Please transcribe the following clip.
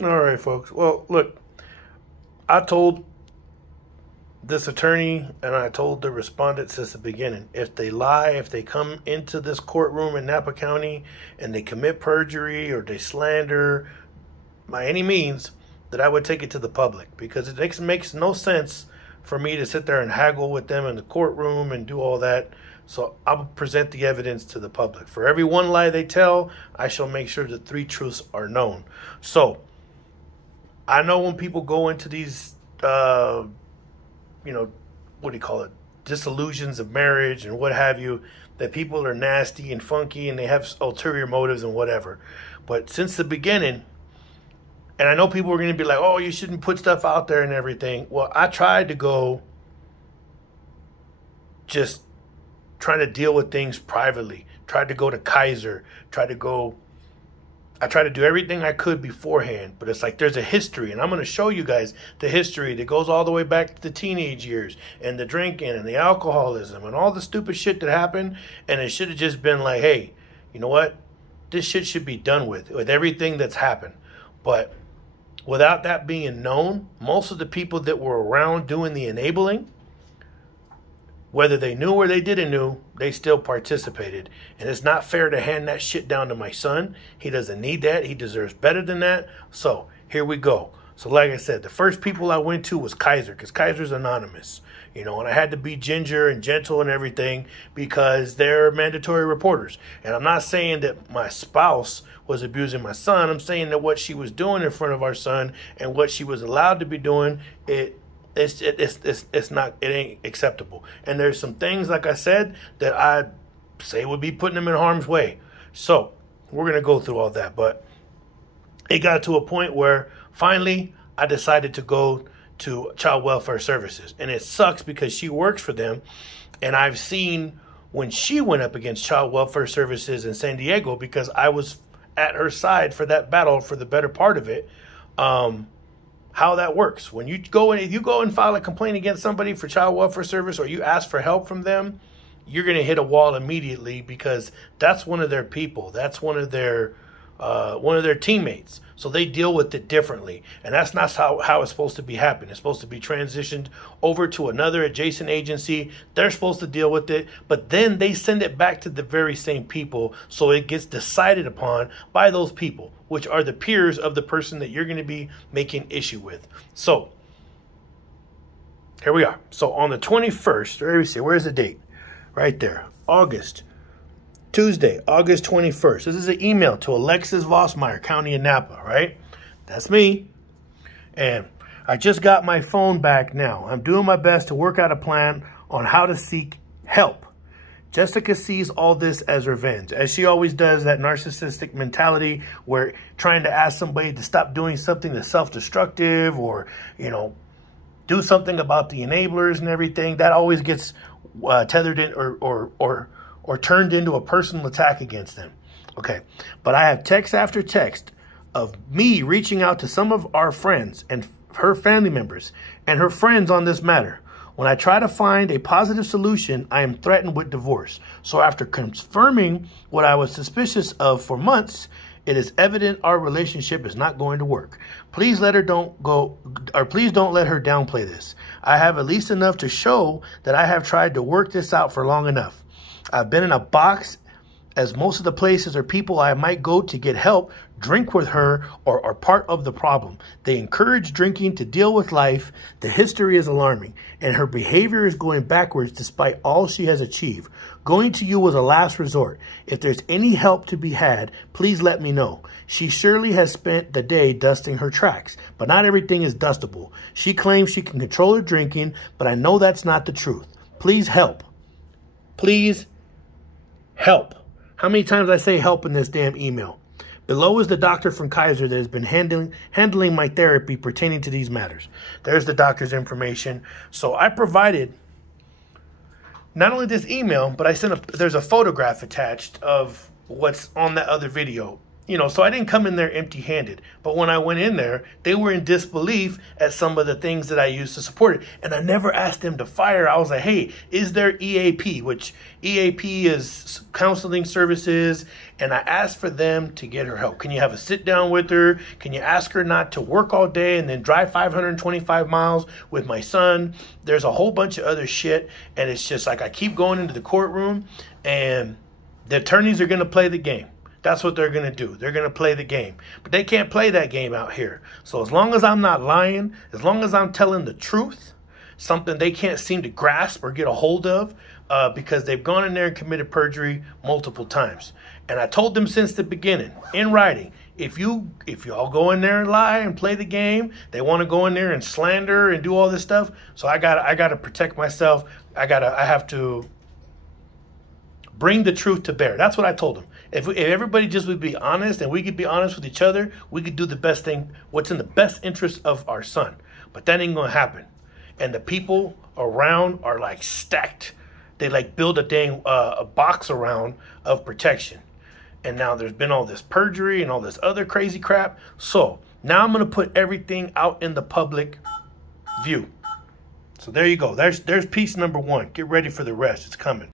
All right, folks. Well, look, I told this attorney and I told the respondent since the beginning, if they lie, if they come into this courtroom in Napa County and they commit perjury or they slander by any means, that I would take it to the public, because it makes no sense for me to sit there and haggle with them in the courtroom and do all that. So I'll present the evidence to the public. For every one lie they tell, I shall make sure the three truths are known. So I know when people go into these, what do you call it, disillusions of marriage and what have you, that people are nasty and funky and they have ulterior motives and whatever. But since the beginning, and I know people are going to be like, oh, you shouldn't put stuff out there and everything. Well, I tried to go just trying to deal with things privately. Tried to go to Kaiser. I tried to do everything I could beforehand. But it's like there's a history. And I'm going to show you guys the history that goes all the way back to the teenage years. And the drinking and the alcoholism and all the stupid shit that happened. And it should have just been like, hey, you know what? This shit should be done with everything that's happened. But without that being known, most of the people that were around doing the enabling, whether they knew or they didn't know, they still participated. And it's not fair to hand that shit down to my son. He doesn't need that. He deserves better than that. So here we go. So like I said, the first people I went to was Kaiser, because Kaiser's anonymous. And I had to be ginger and gentle and everything because they're mandatory reporters. And I'm not saying that my spouse was abusing my son. I'm saying that what she was doing in front of our son and what she was allowed to be doing, it ain't acceptable. And there's some things, like I said, that I say would be putting him in harm's way. So we're going to go through all that. But it got to a point where finally I decided to go to Child Welfare Services. And it sucks because she works for them. And I've seen when she went up against Child Welfare Services in San Diego, because I was at her side for that battle for the better part of it, how that works. When you go and file a complaint against somebody for child welfare service, or you ask for help from them, you're going to hit a wall immediately, because that's one of their people. That's one of their teammates. So they deal with it differently. And that's not how it's supposed to be happening. It's supposed to be transitioned over to another adjacent agency. They're supposed to deal with it, but then they send it back to the very same people. So it gets decided upon by those people, which are the peers of the person that you're going to be making issue with. So here we are. So on the 21st, let me see, where's the date? Right there, Tuesday, August 21st. This is an email to Alexis Vossmeyer, County of Napa, right? That's me. And I just got my phone back now. I'm doing my best to work out a plan on how to seek help. Jessica sees all this as revenge, as she always does, that narcissistic mentality where trying to ask somebody to stop doing something that's self-destructive, or, do something about the enablers and everything. That always gets tethered in or turned into a personal attack against them. Okay, but I have text after text of me reaching out to some of our friends and her family members and her friends on this matter. When I try to find a positive solution, I am threatened with divorce. So after confirming what I was suspicious of for months, it is evident our relationship is not going to work. Please don't let her downplay this. I have at least enough to show that I have tried to work this out for long enough. I've been in a box, as most of the places or people I might go to get help drink with her or are part of the problem. They encourage drinking to deal with life. The history is alarming, and her behavior is going backwards despite all she has achieved. Going to you was a last resort. If there's any help to be had, please let me know. She surely has spent the day dusting her tracks, but not everything is dustable. She claims she can control her drinking, but I know that's not the truth. Please help. Please help. How many times I say help in this damn email? Below is the doctor from Kaiser that has been handling my therapy pertaining to these matters. There's the doctor's information. So I provided not only this email, but I sent there's a photograph attached of what's on that other video. So I didn't come in there empty-handed. But when I went in there, they were in disbelief at some of the things that I used to support it. And I never asked them to fire. I was like, hey, is there EAP? Which EAP is counseling services. And I asked for them to get her help. Can you have a sit down with her? Can you ask her not to work all day and then drive 525 miles with my son? There's a whole bunch of other shit. And it's just like I keep going into the courtroom and the attorneys are going to play the game. That's what they're going to do. They're going to play the game. But they can't play that game out here. So as long as I'm not lying, as long as I'm telling the truth, something they can't seem to grasp or get a hold of, because they've gone in there and committed perjury multiple times. And I told them since the beginning, in writing, if y'all go in there and lie and play the game, they want to go in there and slander and do all this stuff. So I gotta protect myself. I have to bring the truth to bear. That's what I told them. If everybody just would be honest and we could be honest with each other, we could do the best thing, what's in the best interest of our son. But that ain't going to happen. And the people around are like stacked. They like build a box around of protection. And now there's been all this perjury and all this other crazy crap. So now I'm going to put everything out in the public view. So there you go. There's piece number one. Get ready for the rest. It's coming.